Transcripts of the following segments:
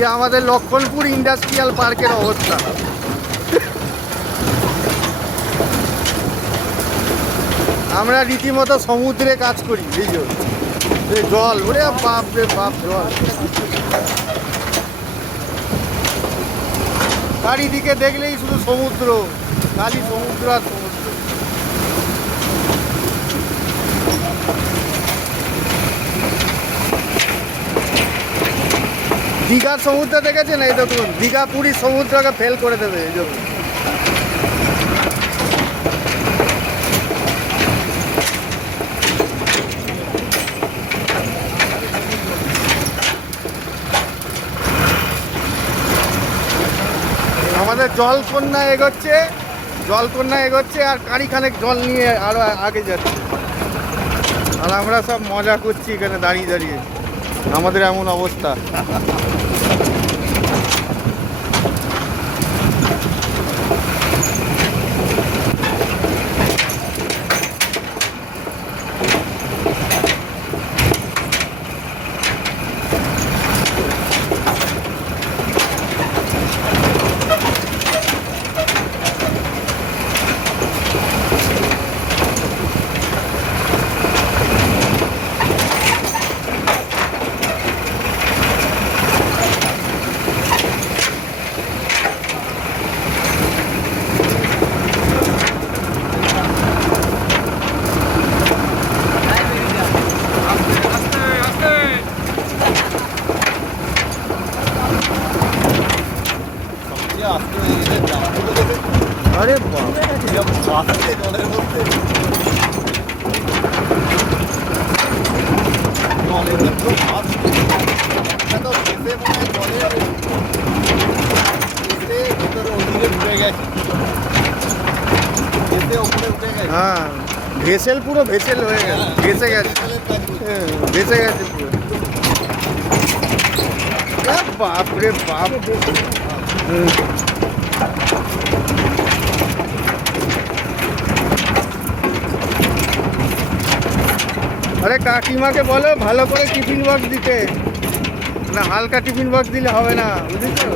যে আমাদের লক্ষণপুর ইন্ডাস্ট্রিয়াল পার্কের অবস্থা। আমরা রীতিমতো সমুদ্রে কাজ করি, বুঝছো? জল, ওরে বাপ রে বাপ, জল চারিদিকে দেখলেই শুধু সমুদ্র, খালি সমুদ্র আর সমুদ্র। দীঘার সমুদ্র দেখেছেন? এই দেখুন, দীঘা পুরীর সমুদ্রকে ফেল করে দেবে এই জন্য। আমাদের জলকন্যা এগোচ্ছে আর কারিখানেক জল নিয়ে আরো আগে যাচ্ছে, আর আমরা সব মজা করছি এখানে দাঁড়িয়ে দাঁড়িয়ে। আমাদের এমন অবস্থা। আরে জলের মধ্যে হ্যাঁ, ভেসেল পুরো ভেসেল হয়ে গেছে, ভেসে গেছে, ভেসে গেছে পুরো। বাপ রে বাপ। আরে কাকিমাকে বলো ভালো করে টিফিন বক্স দিতে, না হালকা টিফিন বক্স দিলে হবে না, বুঝেছো?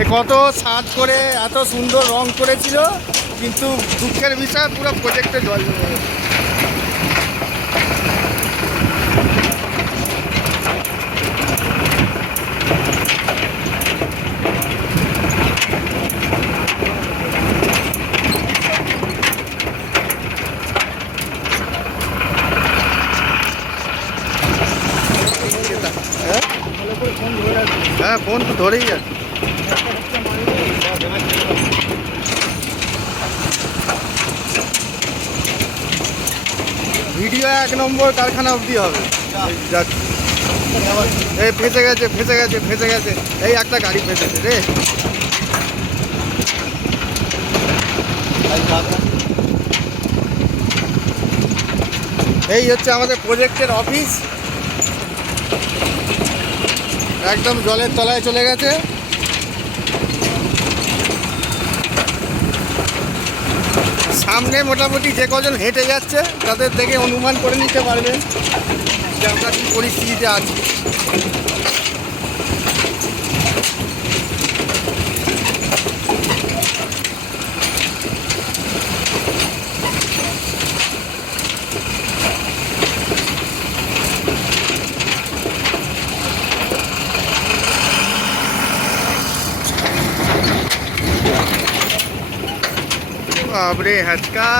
এ কত সাজ করে এত সুন্দর রং করেছিল, কিন্তু দুঃখের বিষয় পুরো প্রজেক্টে জল জমে গেছে। হ্যাঁ, ফোন তো ধরেই যাচ্ছে। ভিডিও 1 নম্বর কারখানা অবধি হবে। এই ফেঁসে গেছে, এই একটা গাড়ি ফেঁসেছে রে। এই হচ্ছে আমাদের প্রজেক্টের অফিস, একদম জলের তলায় চলে গেছে। সামনে মোটামুটি যে কজন হেঁটে যাচ্ছে তাদের দেখে অনুমান করে নিতে পারবেন যে আমরা কী পরিস্থিতিতে আছি। বাবরে হাচকা।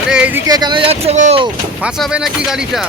আরে এইদিকে কেন যাচ্ছ গো? ফাঁসাবে নাকি গাড়িটা?